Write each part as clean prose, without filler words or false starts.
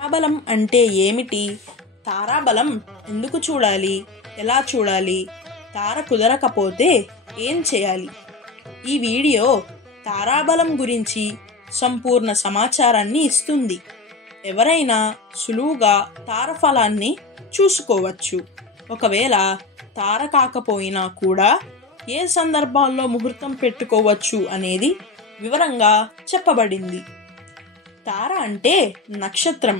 తారాబలం అంటే ఏమిటి? తారాబలం ఎందుకు చూడాలి? ఎలా చూడాలి? తార కుదరకపోతే ఏం చేయాలి? ఈ వీడియో తారాబలం గురించి సంపూర్ణ సమాచారాన్ని ఇస్తుంది. ఎవరైనా సులువుగా తారఫలాన్ని చూసుకోవచ్చు. ఒకవేళ తార కాకపోయినా కూడా ఏ సందర్భాల్లో ముహూర్తం పెట్టుకోవచ్చు అనేది వివరంగా చెప్పబడింది. తార అంటే నక్షత్రం.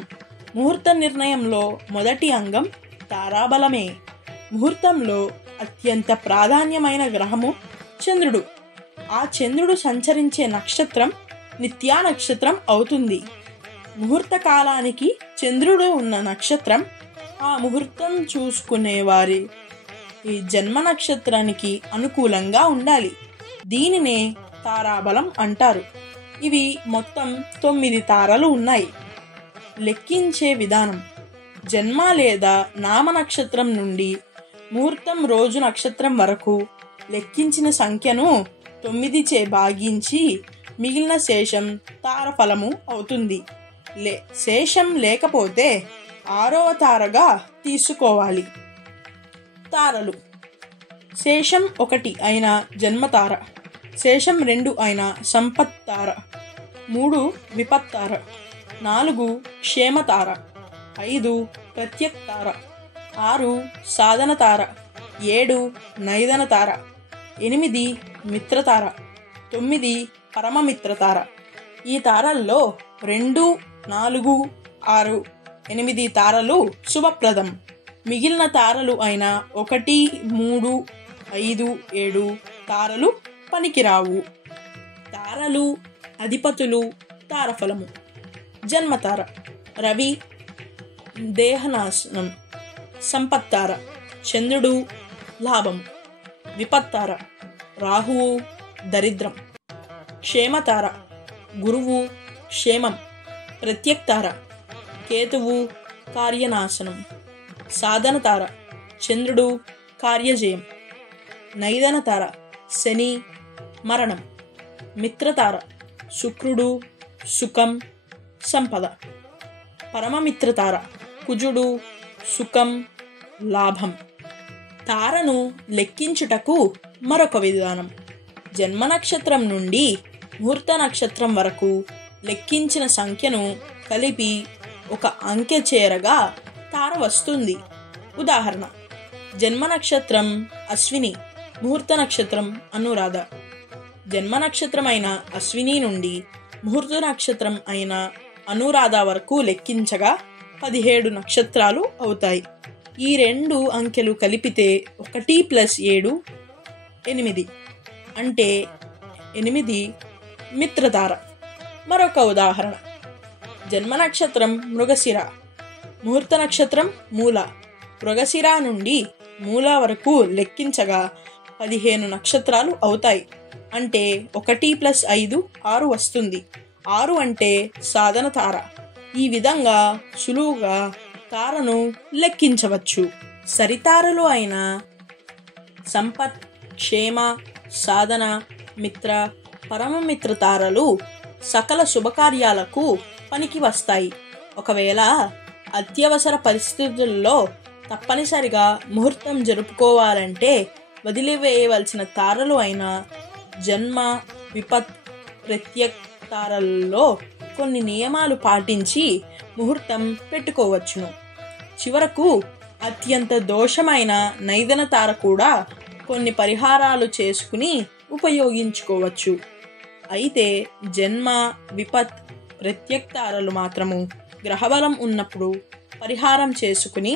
ముహూర్త నిర్ణయంలో మొదటి అంగం తారాబలమే. ముహూర్తంలో అత్యంత ప్రాధాన్యమైన గ్రహము చంద్రుడు. ఆ చంద్రుడు సంచరించే నక్షత్రం నిత్యా నక్షత్రం అవుతుంది. ముహూర్త కాలానికి చంద్రుడు ఉన్న నక్షత్రం ఆ ముహూర్తం చూసుకునేవారి ఈ జన్మ నక్షత్రానికి అనుకూలంగా ఉండాలి. దీనినే తారాబలం అంటారు. ఇవి మొత్తం 9 తారలు ఉన్నాయి. లెక్కించే విధానం: జన్మ లేదా నామ నక్షత్రం నుండి ముహూర్తం రోజు నక్షత్రం వరకు లెక్కించిన సంఖ్యను 9చే భాగించి మిగిలిన శేషం తారఫలము అవుతుంది. శేషం లేకపోతే 6వ తారగా తీసుకోవాలి. తారలు: శేషం 1 అయిన జన్మతార, శేషం 2 అయిన సంపత్తార, 3 విపత్తార, 4 క్షేమతార, 5 ప్రత్యక్తార, 6 సాధనతార, 7 నైదనతార, 8 మిత్రతార, 9 పరమమిత్రతార. ఈ తారల్లో 2, 4, 6, 8 తారలు శుభప్రదం. మిగిలిన తారలు అయిన 1, 3, 5, 7 తారలు పనికిరావు. తారలు, అధిపతులు, తారఫలము: జన్మతార రవి, దేహనాశనం. సంపత్తార చంద్రుడు, లాభం. విపత్తార రాహువు, దరిద్రం. క్షేమతార గురువు, క్షేమం. ప్రత్యక్తార కేతువు, కార్యనాశనం. సాధనతార చంద్రుడు, కార్యజయం. నైదనతార శని, మరణం. మిత్రతార శుక్రుడు, సుఖం, సంపద. పరమమిత్రతార కుజుడు, సుఖం, లాభం. తారను లెక్కించుటకు మరొక విధానం: జన్మ నక్షత్రం నుండి ముహూర్త నక్షత్రం వరకు లెక్కించిన సంఖ్యను కలిపి ఒక అంకె చేరగా తార వస్తుంది. ఉదాహరణ: జన్మ నక్షత్రం అశ్విని, ముహూర్త నక్షత్రం అనురాధ. జన్మ నక్షత్రం అయిన అశ్విని నుండి ముహూర్త నక్షత్రం అయిన అనురాధ వరకు లెక్కించగా 17 నక్షత్రాలు అవుతాయి. ఈ 2 అంకెలు కలిపితే 1 + 7 8, అంటే 8 మిత్రతార. మరొక ఉదాహరణ: జన్మ నక్షత్రం మృగశిర, ముహూర్త నక్షత్రం మూల. మృగశిర నుండి మూల వరకు లెక్కించగా 15 నక్షత్రాలు అవుతాయి. అంటే 1 + 5 6 వస్తుంది. 6 అంటే సాధన తార. ఈ విధంగా సులువుగా తారను లెక్కించవచ్చు. సరితారలు అయిన సంపత్, క్షేమ, సాధన, మిత్ర, పరమమిత్ర తారలు సకల శుభకార్యాలకు పనికి వస్తాయి. ఒకవేళ అత్యవసర పరిస్థితుల్లో తప్పనిసరిగా ముహూర్తం జరుపుకోవాలంటే వదిలివేయవలసిన తారలు అయిన జన్మ, విపత్, ప్రత్యక్ తారల్లో కొన్ని నియమాలు పాటించి ముహూర్తం పెట్టుకోవచ్చును. చివరకు అత్యంత దోషమైన నైదన తార కూడా కొన్ని పరిహారాలు చేసుకుని ఉపయోగించుకోవచ్చు. అయితే జన్మ, విపత్, ప్రత్యక్ తారలు మాత్రము గ్రహబలం ఉన్నప్పుడు పరిహారం చేసుకుని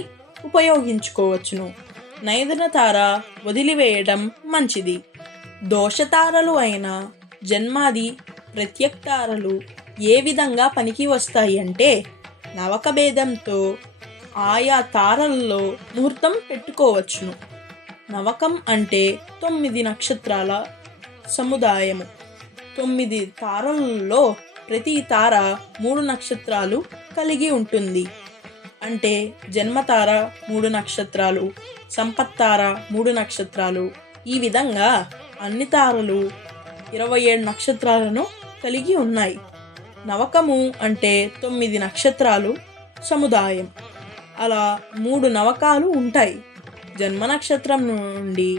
ఉపయోగించుకోవచ్చును. నైదన తార వదిలివేయడం మంచిది. దోషతారలు అయిన జన్మాది, ప్రత్యక్ తారలు ఏ విధంగా పనికి వస్తాయి అంటే నవక భేదంతో ఆయా తారల్లో ముహూర్తం పెట్టుకోవచ్చును. నవకం అంటే 9 నక్షత్రాల సముదాయము. 9 తారలలో ప్రతి తార 3 నక్షత్రాలు కలిగి ఉంటుంది. అంటే జన్మతార 3 నక్షత్రాలు, సంపత్తార 3 నక్షత్రాలు. ఈ విధంగా అన్ని తారలు 27 నక్షత్రాలను కలిగి ఉన్నాయి. నవకము అంటే 9 నక్షత్రాలు, సముదాయం. అలా 3 నవకాలు ఉంటాయి. జన్మ నక్షత్రం నుండి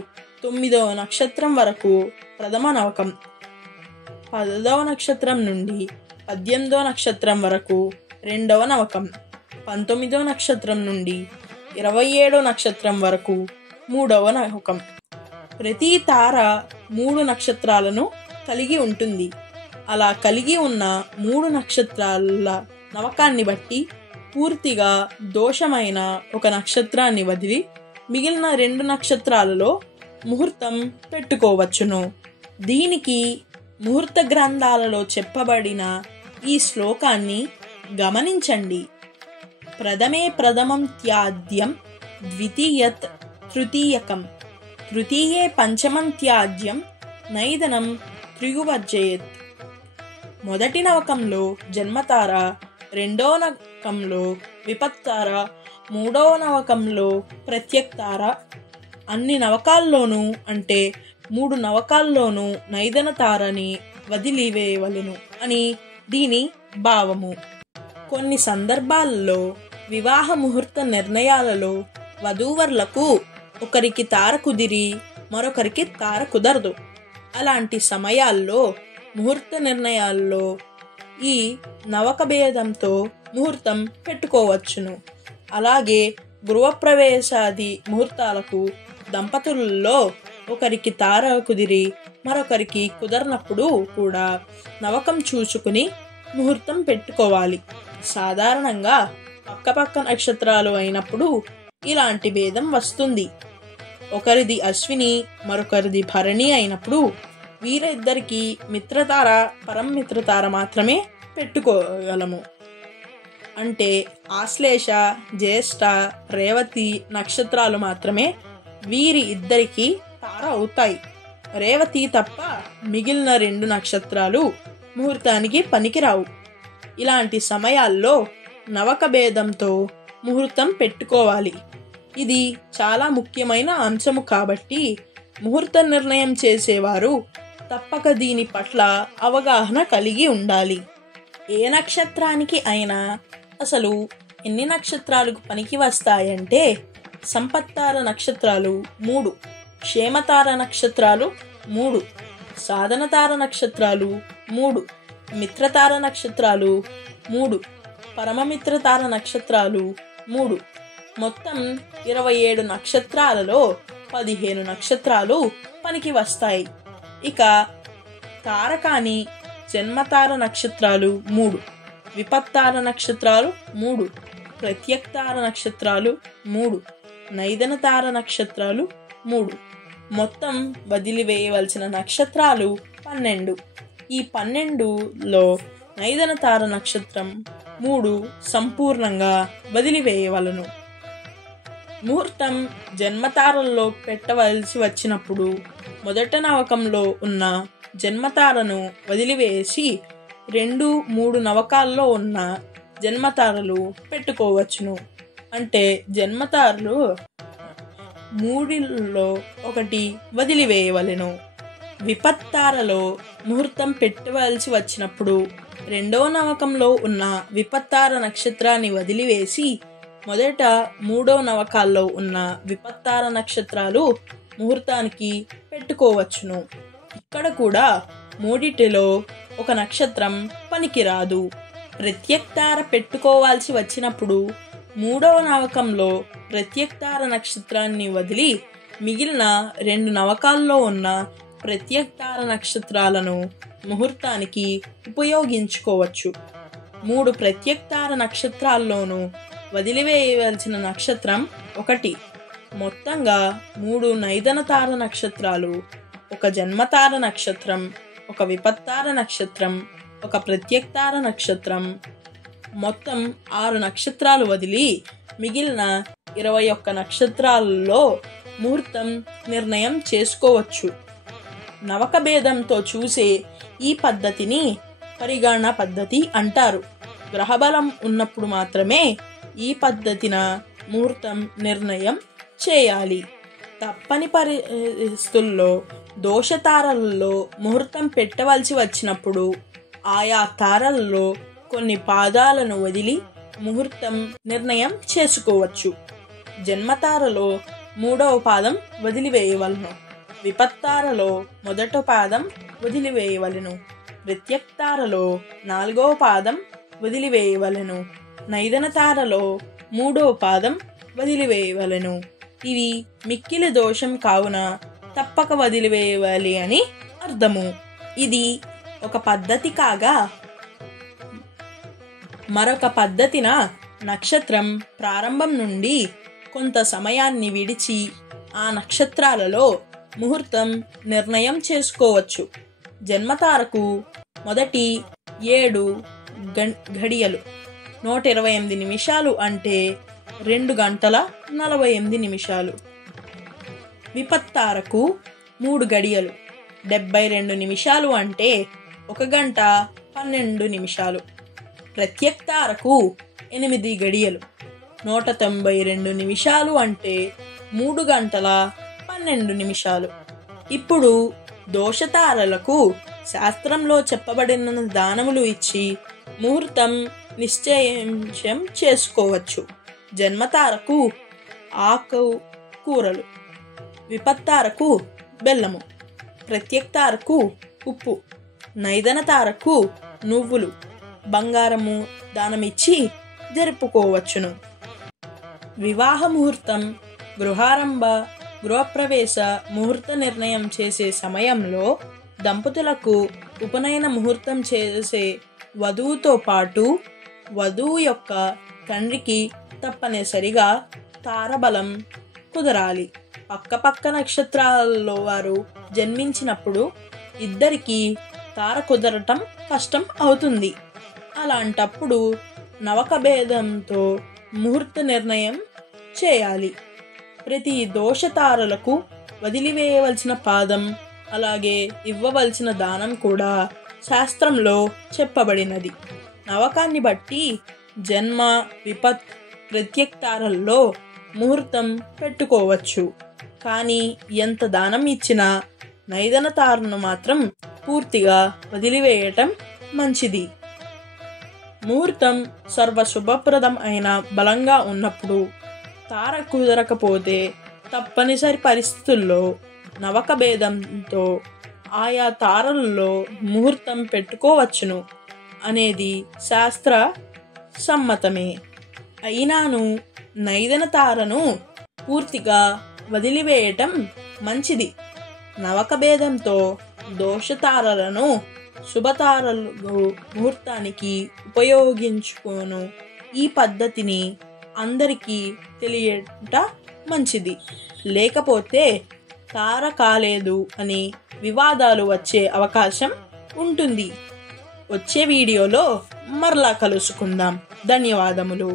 9వ నక్షత్రం వరకు ప్రథమ నవకం, 10వ నక్షత్రం నుండి 18వ నక్షత్రం వరకు రెండవ నవకం, 19వ నక్షత్రం నుండి 27వ నక్షత్రం వరకు మూడవ నవకం. ప్రతి తార 3 నక్షత్రాలను కలిగి ఉంటుంది. అలా కలిగి ఉన్న 3 నక్షత్రాల నవకాన్ని బట్టి పూర్తిగా దోషమైన ఒక నక్షత్రాన్ని వదిలి మిగిలిన 2 నక్షత్రాలలో ముహూర్తం పెట్టుకోవచ్చును. దీనికి ముహూర్త గ్రంథాలలో చెప్పబడిన ఈ శ్లోకాన్ని గమనించండి. ప్రథమే ప్రథమం త్యాజ్యం, ద్వితీయత్ తృతీయకం, తృతీయే పంచమం త్యాజ్యం, నైదనం త్రియువర్జయేత్. మొదటి నవకంలో జన్మతార, రెండవ నవకంలో విపత్తార, మూడవ నవకంలో ప్రత్యక్తార. అన్ని నవకాల్లోనూ అంటే 3 నవకాల్లోనూ నైదన తారని వదిలివేయవలెను అని దీని భావము. కొన్ని సందర్భాల్లో వివాహ ముహూర్త నిర్ణయాలలో వధూవరులకు ఒకరికి తార కుదిరి మరొకరికి తార కుదరదు. అలాంటి సమయాల్లో ముహూర్త నిర్ణయాల్లో ఈ నవక భేదంతో ముహూర్తం పెట్టుకోవచ్చును. అలాగే గృహప్రవేశాది ముహూర్తాలకు దంపతులలో ఒకరికి తార కుదిరి మరొకరికి కుదరనప్పుడు కూడా నవకం చూచుకుని ముహూర్తం పెట్టుకోవాలి. సాధారణంగా పక్కపక్క నక్షత్రాలు అయినప్పుడు ఇలాంటి భేదం వస్తుంది. ఒకరిది అశ్విని మరొకరిది భరణి అయినప్పుడు వీరిద్దరికి మిత్రతార, పరం మిత్రతార మాత్రమే పెట్టుకోగలము. అంటే ఆశ్లేష, జ్యేష్ఠ, రేవతి నక్షత్రాలు మాత్రమే వీరి ఇద్దరికి తార అవుతాయి. రేవతి తప్ప మిగిలిన 2 నక్షత్రాలు ముహూర్తానికి పనికిరావు. ఇలాంటి సమయాల్లో నవక భేదంతో ముహూర్తం పెట్టుకోవాలి. ఇది చాలా ముఖ్యమైన అంశము కాబట్టి ముహూర్త నిర్ణయం చేసేవారు తప్పక దీని పట్ల అవగాహన కలిగి ఉండాలి. ఏ నక్షత్రానికి అయినా అసలు ఎన్ని నక్షత్రాలకు పనికి వస్తాయంటే సంపత్తార నక్షత్రాలు 3, క్షేమతార నక్షత్రాలు 3, సాధనతార నక్షత్రాలు 3, మిత్రతార నక్షత్రాలు 3, పరమమిత్రతార నక్షత్రాలు 3. మొత్తం 27 నక్షత్రాలలో 15 నక్షత్రాలు పనికి వస్తాయి. ఇక తారకాని జన్మతార నక్షత్రాలు 3, విపత్తార నక్షత్రాలు 3, ప్రత్యక్తార నక్షత్రాలు 3, నైదనతార నక్షత్రాలు 3. మొత్తం వదిలివేయవలసిన నక్షత్రాలు 12. ఈ 12లో నైదనతార నక్షత్రం 3 సంపూర్ణంగా వదిలివేయవలను. ముహూర్తం జన్మతారల్లో పెట్టవలసి వచ్చినప్పుడు మొదట నవకంలో ఉన్న జన్మతారను వదిలివేసి 2, 3 నవకాల్లో ఉన్న జన్మతారలు పెట్టుకోవచ్చును. అంటే జన్మతారలు 3లో 1 వదిలివేయవలెను. విపత్తారలో ముహూర్తం పెట్టవలసి వచ్చినప్పుడు 2వ నవకంలో ఉన్న విపత్తార నక్షత్రాన్ని వదిలివేసి మొదట 3వ నవకాల్లో ఉన్న విపత్తార నక్షత్రాలు ముహూర్తానికి పెట్టుకోవచ్చును. ఇక్కడ కూడా 3లో 1 నక్షత్రం పనికిరాదు. ప్రత్యక్తార పెట్టుకోవాల్సి వచ్చినప్పుడు 3వ నవకంలో ప్రత్యక్తార నక్షత్రాన్ని వదిలి మిగిలిన 2 నవకాల్లో ఉన్న ప్రత్యక్తార నక్షత్రాలను ముహూర్తానికి ఉపయోగించుకోవచ్చు. 3 ప్రత్యక్తార నక్షత్రాల్లోనూ వదిలివేయవలసిన నక్షత్రం 1. మొత్తంగా 3 నైదనతార నక్షత్రాలు, 1 జన్మతార నక్షత్రం, 1 విపత్తార నక్షత్రం, 1 ప్రత్యక్తార నక్షత్రం, మొత్తం 6 నక్షత్రాలు వదిలి మిగిలిన 21 నక్షత్రాలలో ముహూర్తం నిర్ణయం చేసుకోవచ్చు. నవక భేదంతో చూసే ఈ పద్ధతిని పరిగణన పద్ధతి అంటారు. గ్రహబలం ఉన్నప్పుడు మాత్రమే ఈ పద్ధతిన ముహూర్తం నిర్ణయం చేయాలి. తప్పని పరిస్థితుల్లో దోషతారలలో ముహూర్తం పెట్టవలసి వచ్చినప్పుడు ఆయా తారలలో కొన్ని పాదాలను వదిలి ముహూర్తం నిర్ణయం చేసుకోవచ్చు. జన్మతారలో 3వ పాదం వదిలివేయవలను. విపత్తారలో 1వ పాదం వదిలివేయవలెను. ప్రత్యక్తారలో 4వ పాదం వదిలివేయవలెను. నైదన తారలో 3వ పాదం వదిలివేయవలెను. ఇవి మిక్కిలి దోషం కావున తప్పక వదిలివేయవాలి అని అర్థము. ఇది ఒక పద్ధతి కాగా మరొక పద్ధతిన నక్షత్రం ప్రారంభం నుండి కొంత సమయాన్ని విడిచి ఆ నక్షత్రాలలో ముహూర్తం నిర్ణయం చేసుకోవచ్చు. జన్మతారకు మొదటి 7 ఘడియలు 128 నిమిషాలు అంటే 2 గంటల 48 నిమిషాలు. విపత్తారకు 3 గడియలు 72 నిమిషాలు అంటే 1 గంట 12 నిమిషాలు. ప్రత్యక్తారకు 8 గడియలు 192 నిమిషాలు అంటే 3 గంటల 12 నిమిషాలు. ఇప్పుడు దోషతారలకు శాస్త్రంలో చెప్పబడిన దానములు ఇచ్చి ముహూర్తం నిశ్చయం చేసుకోవచ్చు. జన్మతారకు ఆకు కూరలు, విపత్తారకు బెల్లము, ప్రత్యక్తారకు ఉప్పు, నైదన తారకు నువ్వులు, బంగారము దానమిచ్చి జరుపుకోవచ్చును. వివాహ ముహూర్తం, గృహారంభ, గృహప్రవేశ ముహూర్త నిర్ణయం చేసే సమయంలో దంపతులకు ఉపనయన ముహూర్తం చేసే వధువుతో పాటు వధువు యొక్క తండ్రికి తప్పనిసరిగా తారబలం కుదరాలి. పక్కపక్క నక్షత్రాలలో వారు జన్మించినప్పుడు ఇద్దరికి తార కుదరటం కష్టం అవుతుంది. అలాంటప్పుడు నవక భేదంతో ముహూర్త నిర్ణయం చేయాలి. ప్రతి దోషతారలకు వదిలివేయవలసిన పాదం అలాగే ఇవ్వవలసిన దానం కూడా శాస్త్రంలో చెప్పబడినది. నవకాన్ని బట్టి జన్మ, విపత్, ప్రత్యక్తారల్లో ముహూర్తం పెట్టుకోవచ్చు. కానీ ఎంత దానం ఇచ్చినా నైదన తారను మాత్రం పూర్తిగా వదిలివేయటం మంచిది. ముహూర్తం సర్వశుభప్రదం అయిన బలంగా ఉన్నప్పుడు తార కుదరకపోతే తప్పనిసరి పరిస్థితుల్లో నవక భేదంతో ఆయా తారలలో ముహూర్తం పెట్టుకోవచ్చును అనేది శాస్త్ర సమ్మతమే. అయినాను నైదన తారను పూర్తిగా వదిలివేయటం మంచిది. నవక భేదంతో దోషతారలను శుభతారలు ముహూర్తానికి ఉపయోగించుకోను ఈ పద్ధతిని అందరికీ తెలియట మంచిది. లేకపోతే తార కాలేదు అని వివాదాలు వచ్చే అవకాశం ఉంటుంది. వచ్చే వీడియోలో మరలా కలుసుకుందాం. ధన్యవాదములు.